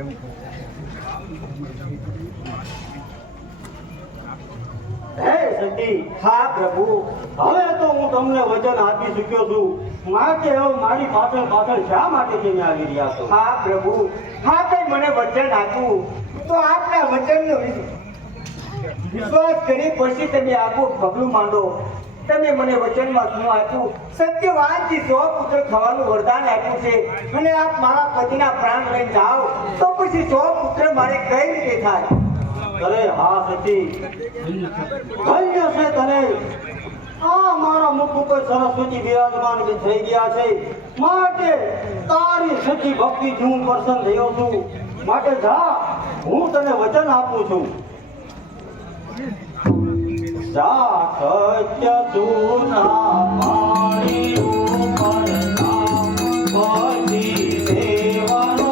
હે સતી, હા પ્રભુ, હવે તો હું તમને વચન આપી ચૂક્યો છું, માટે હવે મારી પાછળ પાછળ શા માટે તમે આવી રહ્યા છો? હા પ્રભુ, હા કઈ મને વચન આપવું તો આપના વચનનો વિશ્વાસ કરી પછી તમે આગું પગલું માંડો. તમે મને વચનમાં શું આપ્યું? સત્યવાનથી 100 પુત્ર થવાનું વરદાન આપ્યું છે, અને આપ મારા પતિના પ્રાણ લઈને જાઓ તો પછી 100 પુત્ર મારે કઈ રીતે થાય? અરે હા સતી, ધન્ય છે તને. આ મારા મુખ ઉપર સરસ્વતી બિરાજમાન થઈ ગયા છે, માટે તારી સચ્ચી ભક્તિથી હું પ્રસન્ન થયો છું. માટે જા, હું તને વચન આપું છું. જા સત્ય તું ના પાણી ઉપર નામ બધી દેવાનો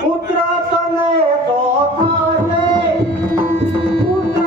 પુત્ર તને તો થાશે, પુત્ર